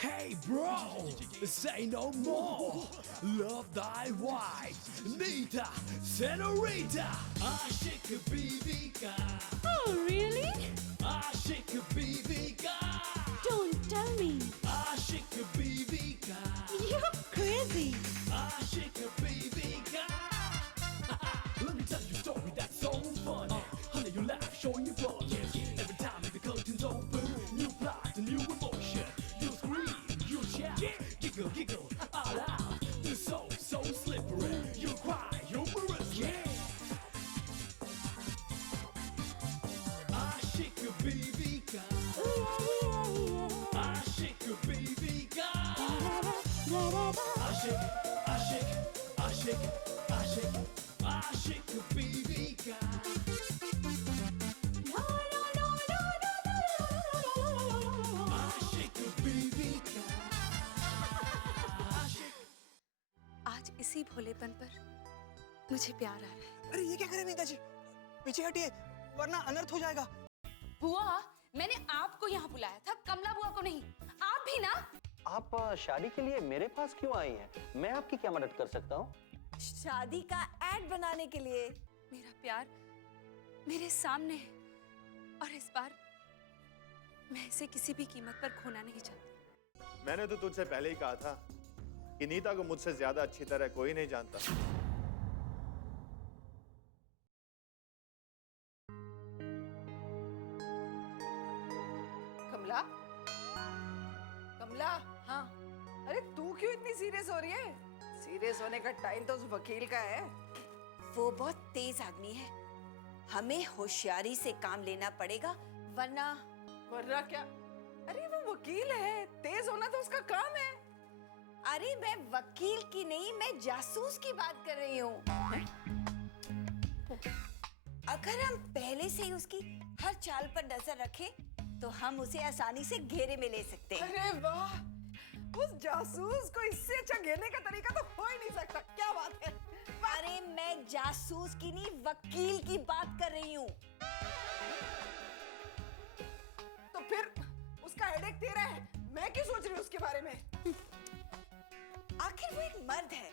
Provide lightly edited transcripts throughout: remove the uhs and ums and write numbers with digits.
Hey bro, say no more. Love thy wife, Nita, Senorita. Aşık Bibika. Oh, really? Aşık Bibika. Don't tell me. Aşık Bibika. You're crazy. Aşık Bibika. Let me tell you a story that's so funny. Honey, you laugh, showing your flaws. Every time the curtains open, new plot, a new emotion. You scream, you shout, giggle, giggle, all out. The soul so slippery. You cry, humorously. Aşık Bibika. Aşık Bibika. Aşık, aşık, aşık, aşık, aşık Bibika. Aşık Bibika. Aşık. आज इसी भोलेपन पर मुझे प्यार आ रहा है। अरे ये क्या करे मीता जी? पीछे हटिए वरना अनर्थ हो जाएगा। बुआ, मैंने आपको यहाँ बुलाया था, कमला बुआ को नहीं। आप भी ना। आप शादी के लिए मेरे पास क्यों आई हैं? मैं आपकी क्या मदद कर सकता हूँ? शादी का एड बनाने के लिए। मेरा प्यार मेरे सामने है और इस बार मैं इसे किसी भी कीमत पर खोना नहीं चाहती। मैंने तो तुझसे पहले ही कहा था कि नीता को मुझसे ज्यादा अच्छी तरह कोई नहीं जानता। कमला, कमला, हाँ। अरे तू क्यों इतनी सीरियस हो रही है? सीरियस होने का टाइम तो उस वकील का है। वो बहुत तेज आदमी है, हमें होशियारी से काम लेना पड़ेगा वरना। वरना क्या? अरे वो वकील है, तेज होना तो उसका काम है। अरे मैं वकील की नहीं, मैं जासूस की बात कर रही हूँ। अगर हम पहले से ही उसकी हर चाल पर नजर रखें तो हम उसे आसानी से घेरे में ले सकते हैं। अरे वाह, उस जासूस को इससे अच्छा घेरने का तरीका तो हो ही नहीं सकता। क्या बात है? अरे मैं जासूस की नहीं, वकील की बात कर रही हूँ। तो फिर उसका हेडेक तेरा है, मैं क्यों सोच रही हूँ उसके बारे में? आखिर वो एक मर्द है,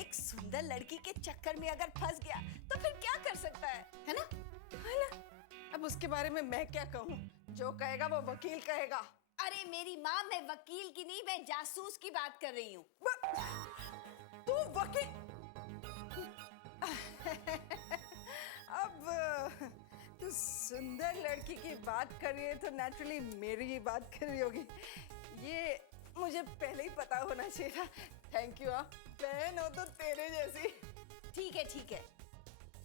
एक सुंदर लड़की के चक्कर में अगर फंस गया तो फिर क्या कर सकता है ना? है ना? अब उसके बारे में मैं क्या कहूँ? जो कहेगा वो वकील कहेगा। अरे मेरी माँ, मैं वकील की नहीं, मैं जासूस की बात कर रही हूँ। तू वकील? अब तू सुंदर लड़की की बात कर रही है तो नेचुरली मेरी ही बात कर रही होगी। ये मुझे पहले ही पता होना चाहिए था। Thank you. बहन हो तो तेरे जैसी। ठीक है ठीक है,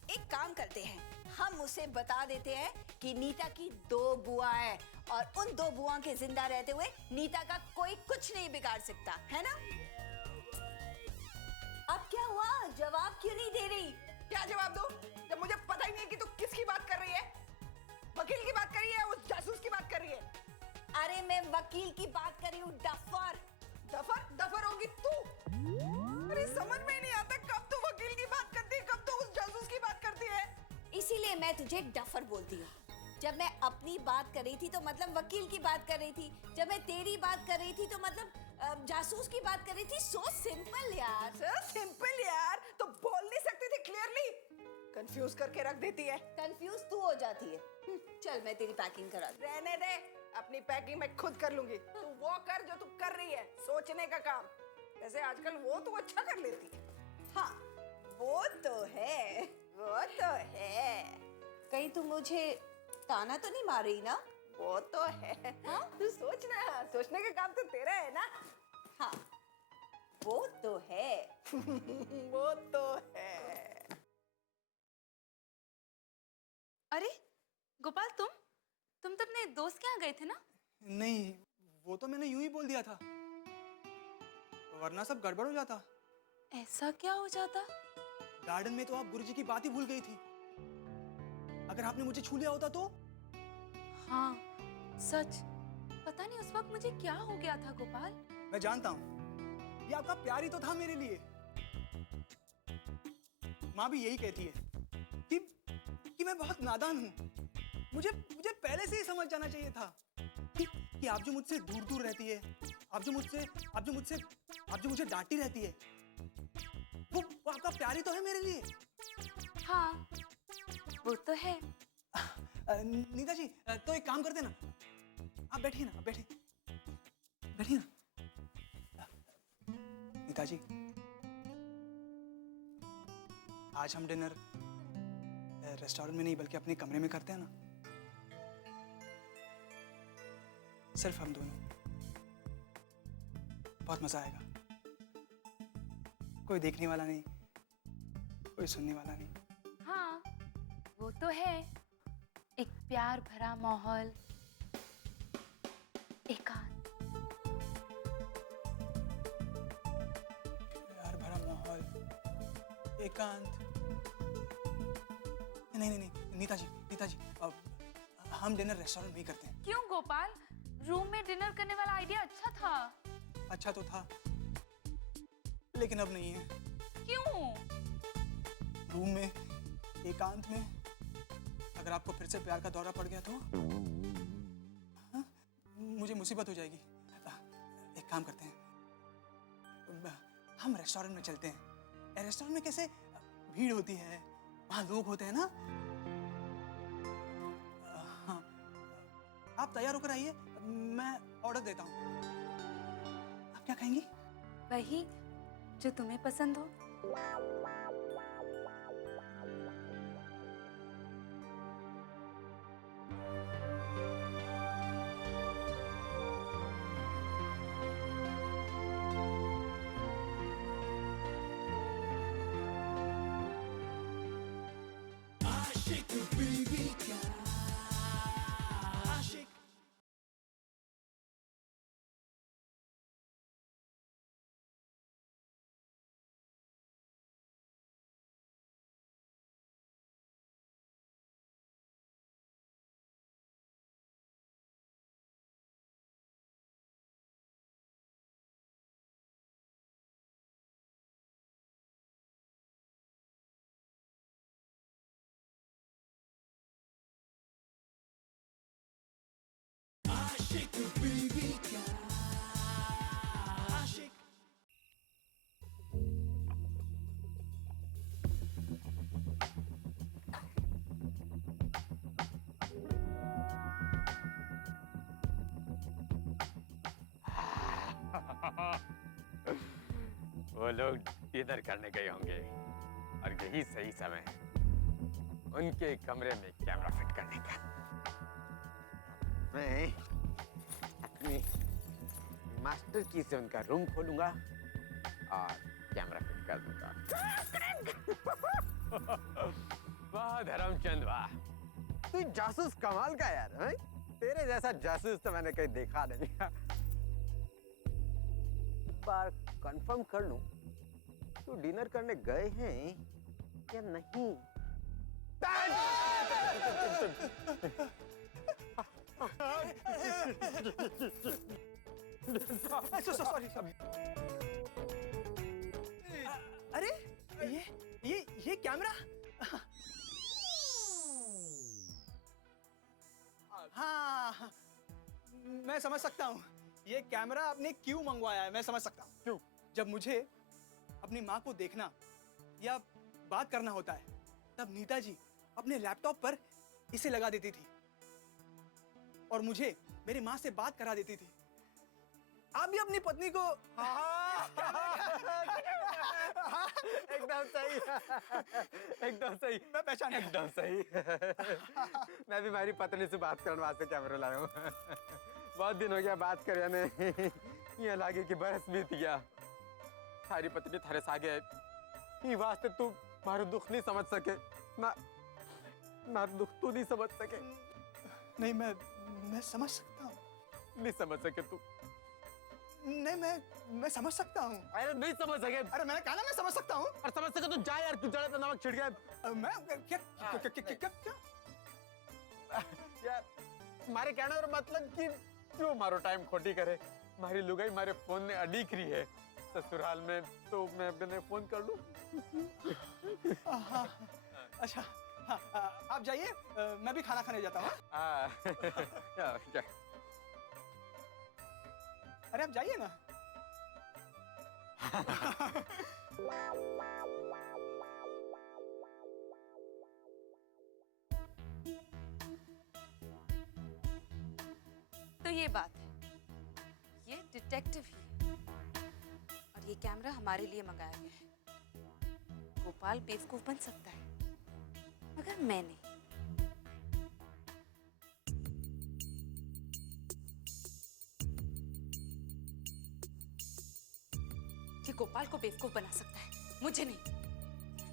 एक काम करते हैं, हम उसे बता देते हैं कि नीता की 2 बुआ है और उन 2 बुआ के जिंदा रहते हुए नीता का कोई कुछ नहीं बिगाड़ सकता, है ना? अब क्या हुआ, जवाब क्यों नहीं दे रही? क्या जवाब दूं जब मुझे पता ही नहीं है कि तू किसकी बात कर रही है? वकील की बात कर रही है, उस जासूस की बात कर रही है? अरे मैं वकील की बात कर रही हूँ, डफर। डफर? डफर होगी तू। अरे समझ में ही नहीं आता कब तू वकील की बात करती है, कब तू उस जासूस की बात करती है। इसीलिए मैं तुझे डफर बोलती हूँ। जब मैं अपनी बात कर रही थी तो मतलब वकील की बात कर रही थी, जब मैं तेरी बात कर रही थी तो मतलब जासूस की बात कर रही थी। सो सिंपल यार। सिंपल यार, तो बोल नहीं सकती थी क्लियरली? कंफ्यूज करके रख देती है। कंफ्यूज तू हो जाती है। चल मैं तेरी पैकिंग करा दूं। रहने दे, अपनी पैकिंग मैं खुद कर लूंगी। तू वो कर जो तू कर रही है, सोचने का काम। वैसे आजकल वो तू अच्छा कर लेती है। हाँ, वो तो है, वो तो है। कहीं तू मुझे ताना तो नहीं मार रही ना? वो तो है। हाँ? तू सोचना, सोचने का काम तो तेरा है ना? हाँ, वो तो है। वो तो है। अरे गोपाल, तुम तो अपने दोस्त के यहाँ गए थे ना? नहीं, वो तो मैंने यूं ही बोल दिया था, वरना सब गड़बड़ हो जाता। ऐसा क्या हो जाता? गार्डन में तो आप गुरुजी की बात ही भूल गई थी। अगर आपने मुझे छू लिया होता तो? हाँ सच, पता नहीं उस वक्त मुझे क्या हो गया था गोपाल। मैं जानता हूँ, ये आपका प्यार ही तो था मेरे लिए। माँ भी यही कहती है कि मैं बहुत नादान हूँ। मुझे पहले से ही समझ जाना चाहिए था कि कि आप जो मुझसे दूर दूर रहती है, आप जो मुझे डांटती रहती है, वो आपका प्यार ही तो है मेरे लिए। हाँ, वो तो है। नीता जी, तो एक काम करते ना, आप बैठिए ना, बैठिए ना। नीता जी, आज हम डिनर रेस्टोरेंट में नहीं बल्कि अपने कमरे में करते हैं ना, सिर्फ हम दोनों। बहुत मजा आएगा, कोई देखने वाला नहीं, कोई सुनने वाला नहीं। हाँ, वो तो है। एक प्यार भरा माहौल, एकांत। प्यार भरा माहौल, एकांत। नहीं, नीता जी, अब हम डिनर रेस्टोरेंट में ही करते हैं। क्यों गोपाल? रूम में डिनर करने वाला आइडिया अच्छा था। अच्छा तो था, लेकिन अब नहीं है। क्यों? रूम में, एकांत में, अगर आपको फिर से प्यार का दौरा पड़ गया तो हाँ? मुझे मुसीबत हो जाएगी। एक काम करते हैं, हम रेस्टोरेंट में चलते हैं। रेस्टोरेंट में कैसे भीड़ होती है, वहाँ लोग होते हैं ना। हाँ, आप तैयार होकर आइए, मैं ऑर्डर देता हूँ। आप क्या कहेंगी? वही जो तुम्हें पसंद हो। आशिक बीवी का आशिक। आशिक बीवी का आशिक। वो लोग डिनर करने गए होंगे और यही सही समय है उनके कमरे में कैमरा फिट करने का। मैं अपनी मास्टर की से उनका रूम खोलूंगा और कैमरा फिट कर दूंगा। वाह धर्मचंद वाह, तू जासूस कमाल का यार है? तेरे जैसा जासूस तो मैंने कहीं देखा नहीं। बार कंफर्म कर लूं, तू डिनर करने गए हैं या नहीं? सॉरी। अरे ये कैमरा। हाँ, मैं समझ सकता हूँ ये कैमरा आपने क्यों मंगवाया है। मैं समझ सकता हूँ क्यों। जब मुझे अपनी माँ को देखना या बात करना होता है तब नीता जी अपने लैपटॉप पर इसे लगा देती थी और मुझे मेरी माँ से बात करा देती थी। आप भी अपनी पत्नी को एकदम सही, एकदम सही, मैं पहचाना। एकदम सही। मैं भी हमारी पत्नी से बात करने वास्ते कैमरा लाया हूँ। बहुत दिन हो गया बात करे ने, ये लागे कि बरस बीत गया। थारी पत्नी थारे सागे ये वास्ते तू मारो दुख नहीं समझ सके ना, मारो दुख तू नहीं समझ सके। नहीं, मैं समझ सकता हूँ। नहीं समझ सके तू? नहीं, मैं समझ सकता हूँ। अरे नहीं समझ सके? अरे मैंने कहा ना मैं समझ सकता हूँ। और समझ सके तो जा यार, तू जड़े तो नमक छिड़ गया। मैं क्या यार मारे कहना और मतलब कि क्यों मारो टाइम खोटी करे। मारी लुगाई मारे फोन ने अडीक रही है ससुराल में, तो मैं अपने फोन कर लूं। अच्छा, हाँ, आप जाइए, मैं भी खाना खाने जाता हूँ। अरे आप जाइए ना। तो ये बात है, ये डिटेक्टिव ही है और ये कैमरा हमारे लिए मंगाया गया है। गोपाल बेवकूफ बन सकता है मगर मैं नहीं। ये गोपाल को बेवकूफ बना सकता है, मुझे नहीं।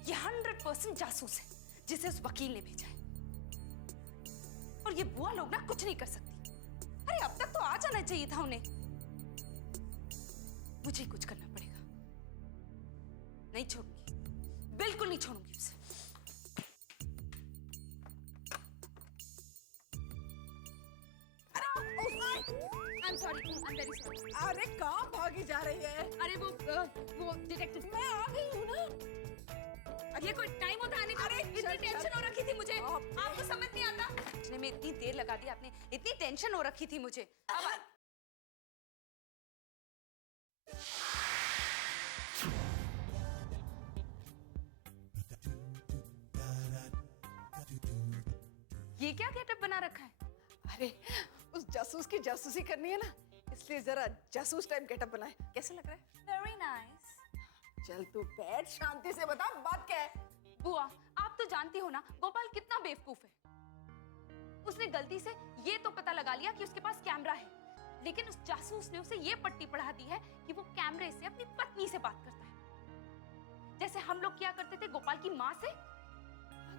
ये 100% जासूस है जिसे उस वकील ने भेजा है और ये बुआ लोग ना कुछ नहीं कर सकती। अरे अब तक तो आ जाना चाहिए था उन्हें। मुझे कुछ करना पड़ेगा। नहीं छोड़ूंगी, बिल्कुल नहीं छोड़ूंगी उसे। I'm sorry, I'm very sorry. अरे कहाँ भागी जा रही है? अरे वो डिटेक्टिव। मैं आ गई हूँ ना। अरे ये कोई टाइम होता है नहीं। अरे इतनी टेंशन हो रखी थी मुझे, आप- आपको समझ नहीं आता। सोचने में इतनी देर लगा दी आपने, इतनी टेंशन हो रखी थी मुझे। अब ये क्या गेटअप बना रखा है? अरे उस जासूस की जासूसी करनी है ना, इसलिए जरा जासूस टाइप गेटअप बनाए। कैसा लग रहा है? Very nice. चल तू बैठ, शांति से बता बात क्या है। बुआ, आप तो जानती हो ना गोपाल कितना बेवकूफ है। उसने गलती से ये तो पता लगा लिया कि उसके पास कैमरा है, लेकिन उस जासूस ने उसे ये पट्टी पढ़ा दी है कि वो कैमरे से अपनी पत्नी से बात करता है, जैसे हम लोग किया करते थे गोपाल की माँ से।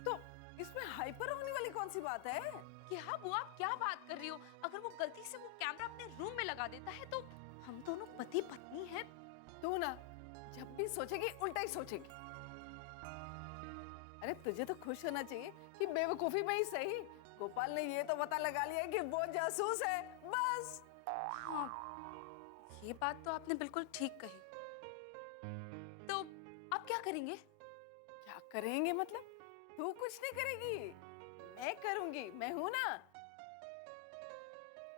तो इसमें हाइपर होने वाली कौन सी बात है? कि हाँ बुआ, आप क्या बात कर रही हो? अगर वो गलती से वो कैमरा अपने रूम में लगा देता है तो हम दोनों पति पत्नी हैं। तू ना जब भी सोचेगी उल्टा ही सोचेगी। अरे तुझे तो खुश होना चाहिए कि बेवकूफी में ही सही गोपाल ने ये तो पता लगा लिया कि वो जासूस है, बस। हाँ, ये बात तो आपने बिल्कुल ठीक कही। तो अब क्या करेंगे? क्या करेंगे मतलब? तू कुछ नहीं करेगी, मैं करूंगी, मैं हूं ना।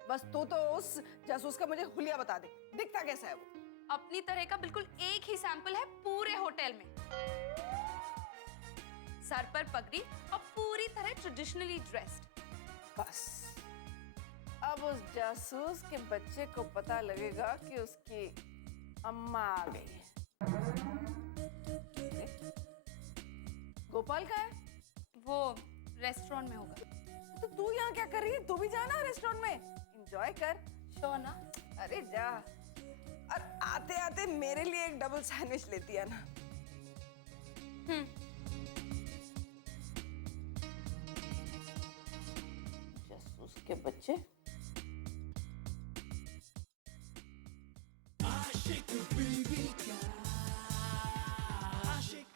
बस तू तो उस जासूस का मुझे हुलिया बता दे, दिखता कैसा है वो। अपनी तरह का बिल्कुल एक ही सैंपल है पूरे होटल में। सर पर पगड़ी और पूरी तरह ट्रेडिशनली ड्रेस्ड। बस अब उस जासूस के बच्चे को पता लगेगा कि उसकी अम्मा आ गई है। गोपाल का है? वो रेस्टोरेंट में होगा। तो तू यहाँ क्या कर रही है? तू भी जाना रेस्टोरेंट में, एंजॉय कर। श्योर ना? अरे जा, और आते आते मेरे लिए एक डबल सैंडविच लेती है ना। जासूस के बच्चे। Ashik baby ka Ashik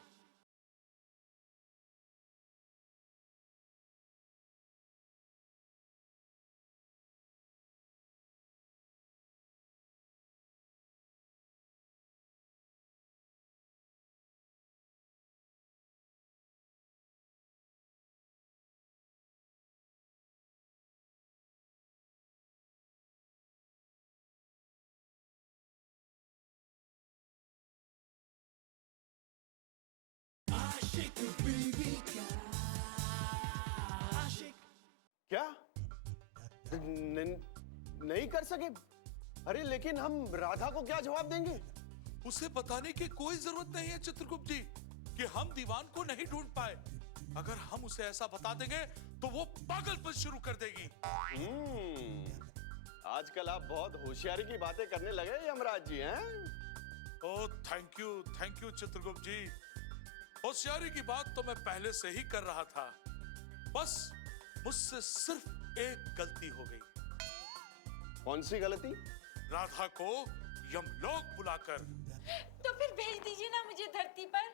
Ashik baby ka Ashik क्या नहीं कर सके? अरे लेकिन हम राधा को क्या जवाब देंगे? उसे बताने की कोई जरूरत नहीं है चित्रगुप्त जी कि हम दीवान को नहीं ढूंढ पाए। अगर हम उसे ऐसा बता देंगे तो वो पागलपन शुरू कर देगी। आजकल आप बहुत होशियारी की बातें करने लगे यमराज जी हैं? ओह थैंक यू चित्रगुप्त जी। होशियारी की बात तो मैं पहले से ही कर रहा था, बस मुझसे सिर्फ एक गलती हो गई। कौन सी गलती? राधा को यमलोक बुलाकर। तो फिर भेज दीजिए ना मुझे धरती पर।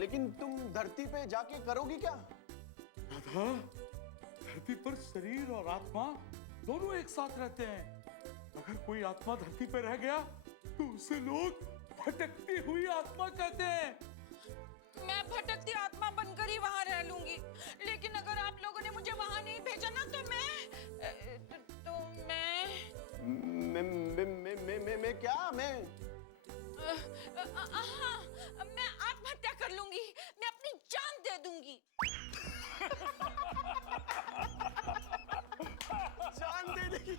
लेकिन तुम धरती पे जाके करोगी क्या? राधा, धरती पर शरीर और आत्मा दोनों एक साथ रहते हैं। अगर कोई आत्मा धरती पर रह गया तो उसे लोग भटकती हुई आत्मा कहते हैं। मैं भटकती आत्मा बनकर ही वहाँ रह लूंगी, लेकिन अगर आप लोगों ने मुझे वहाँ नहीं भेजा ना तो मैं हैं। हाँ, मैं आत्महत्या कर लूंगी, मैं अपनी जान दे दूंगी। जान दे देगी।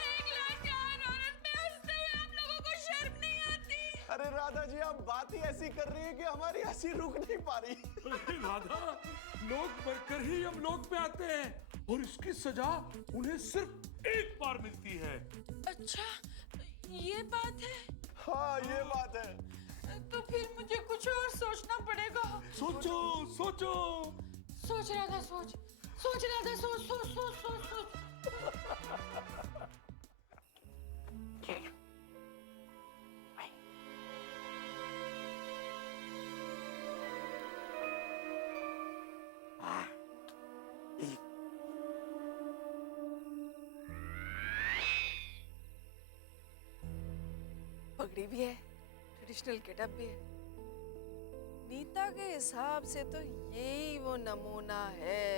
एक लाचार औरत पे हंसते हुए आप लोगों को शर्म नहीं आती? अरे राधा जी, आप बात ही ऐसी कर रही है कि हमारी हंसी रुक नहीं पा रही। अरे राधा, लोग मरकर ही हम लोग पे आते हैं और इसकी सजा उन्हें सिर्फ एक बार मिलती है। अच्छा, ये बात है। हाँ, ये बात है। तो फिर मुझे कुछ और सोचना पड़ेगा। सोचो सोचो। सोच रहा था, सोच रहा था, सोच सोच सोच सोच सोच। पगड़ी भी है, ट्रेडिशनल गेटअप भी है। नीता के हिसाब से तो यही वो नमूना है।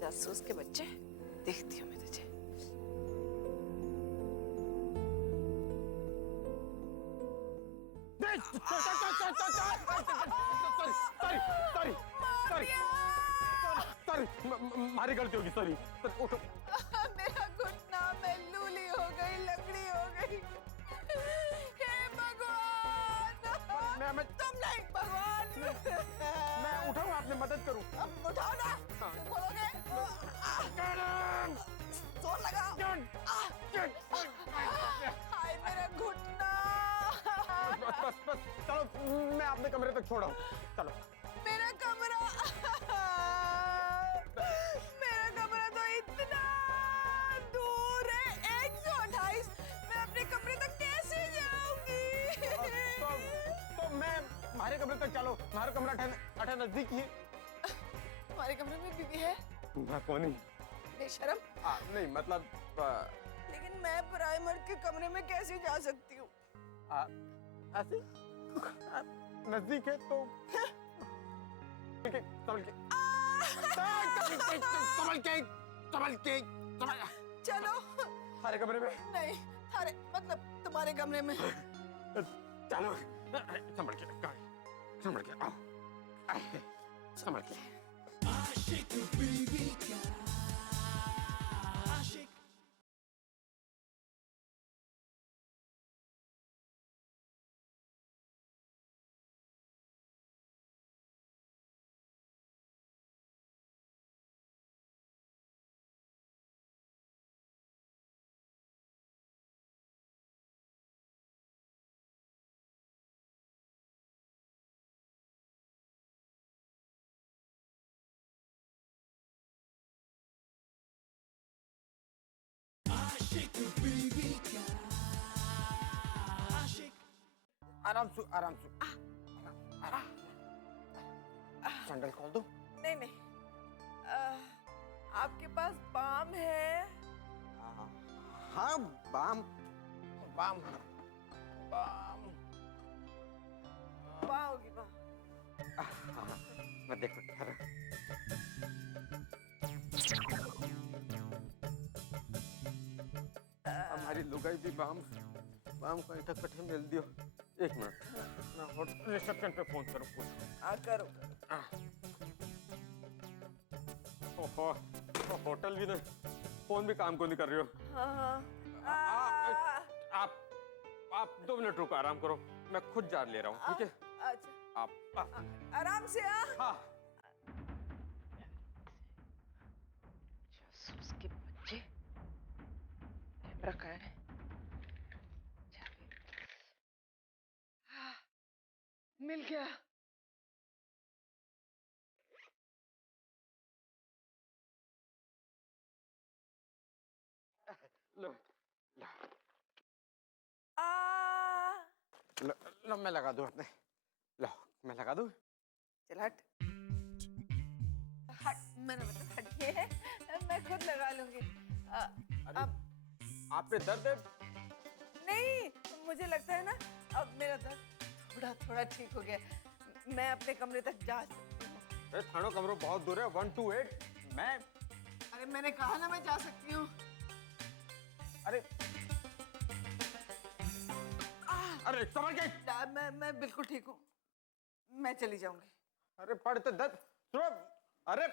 जासूस के बच्चे, देखती हूँ मैं तुझे। सॉरी, हमारी गलती होगी, सॉरी। उठो। मेरा घुटना, मैं लूली हो गई, लंगड़ी हो गई। हे भगवान, तुम नहीं भगवान। मैं उठाऊं, आपने मदद करूं? अब उठाओ ना, बोलोगे? जोर लगाओ। हाय मेरा घुटना। बस, चलो, मैं अपने कमरे तक छोड़ा हूं, चलो। मेरा कमरा तो इतना दूर है, 128। मैं अपने कमरे तक कैसे जाऊंगी? तो मैं हमारे कमरे तक, चलो, हमारा कमरा अठा नजदीक ही। हमारे कमरे में बीवी है? कौन ही? बेशरम। नहीं, मतलब लेकिन मैं पराए मर्द के कमरे में कैसे जा सकती हूँ? ऐसे नजदीक है तो संभल के चलो। हमारे कमरे में नहीं, थारे मतलब तुम्हारे कमरे में। चलो, संभल के आओ, संभल के। आशिक बीवी का आशिक। आशिक बीवी का आशिक। आराम से। सैंडल खोल दो। नहीं, आपके पास बाम है? हाँ, बाम। बाँ होगी, बाँ। मैं देखो, हमारी लुगाई भी बाम का इकट्ठे मिल दियो। एक मिनट, मैं रिसेप्शन पे फोन करूँ, पूछ। करो। ओहो, तो होटल भी नहीं, फोन भी काम को नहीं कर रही हो। हाँ। आप 2 मिनट रुको, आराम करो, मैं खुद जार ले रहा हूँ, ठीक है? अच्छा, आप आराम से। हाँ। जासूस के बच्चे, कैमरा कहाँ है? मिल गया। लो, मैं लगा दूं अपने। लो, मैं लगा दूं। चल हट। मैंने मतलब हटिए, मैं खुद लगा लूंगी। अब आप पे दर्द है? नहीं, मुझे लगता है ना अब मेरा दर्द थोड़ा ठीक हो गया। मैं अपने कमरे तक जा सकती हूँ। थानो कमरा बहुत दूर है, 128। मैं अरे मैंने कहा ना मैं जा सकती हूँ। अरे अरे समझ गए। मैं बिल्कुल ठीक हूँ, मैं चली जाऊंगी। अरे पढ़ तो दर्द सुनो। अरे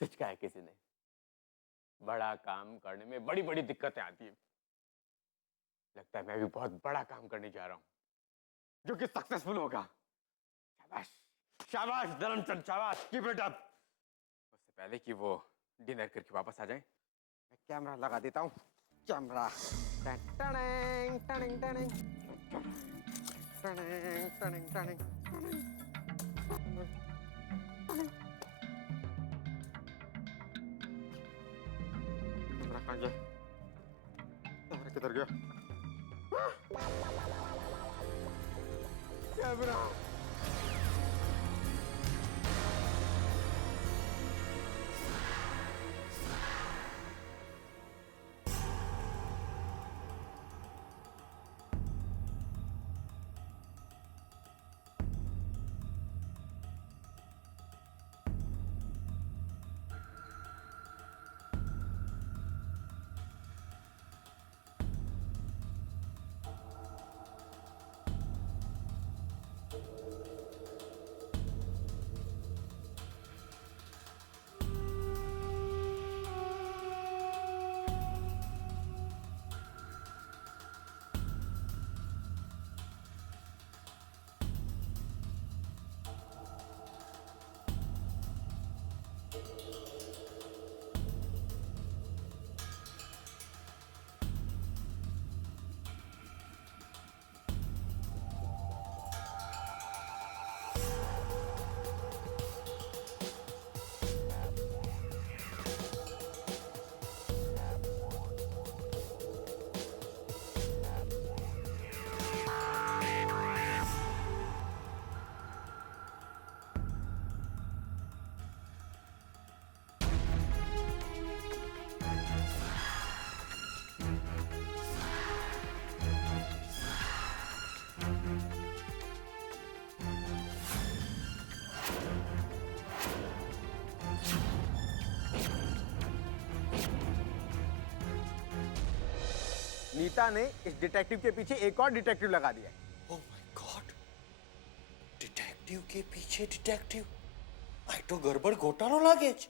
सच कहा है किसी ने, बड़ा काम करने में बड़ी बड़ी दिक्कतें आती है। लगता है मैं भी बहुत बड़ा काम करने जा रहा हूं जो कि सक्सेसफुल होगा। शाबाश शाबाश धर्मचंद, शाबाश, कीप इट अप। उससे पहले कि वो डिनर करके वापस आ जाए, मैं कैमरा लगा देता हूं। Camera tanning tanning tanning tanning tanning tanning. Camera कहाँ गया? कैमरा किधर गया? कैमरा नीता ने इस डिटेक्टिव के पीछे एक और डिटेक्टिव लगा दिया। ओह माय गॉड, डिटेक्टिव के पीछे डिटेक्टिव, आई तो गड़बड़ घोटालो लागे छे।